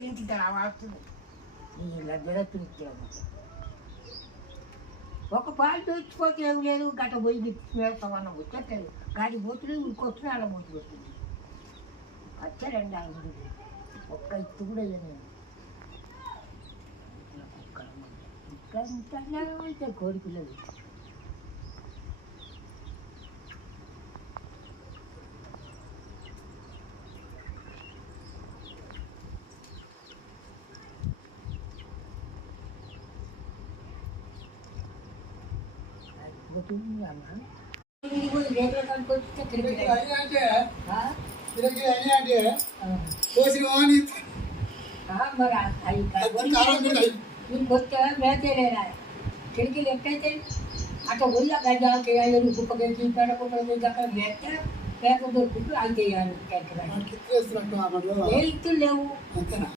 తింటాను వాడుతుంది ఇలా జరుగుతుంది. ఒక పాలు తెచ్చిపోతే ఏం లేదు, గట్ట పోయి వేస్తామన్న వచ్చేది గాడి పోతుంది, ఇంకొచ్చిన అలా మూతి వస్తుంది. వచ్చారండి ఆయన ఒక్క ఇత్తు కూడా నేను ఇంత కోరికలేదు. ఇంకొస్తే మేతేలేరా కిటికీలు ఎక్కైతే అట్లా పోయి ఆ గడ్డ వేయాలి, కుప్పకి పేడ కుప్పకి అక్కడ వేస్తే పేప దొరుకుతూ అది వేయాలి. ఏ ఇత్తులు లేవు.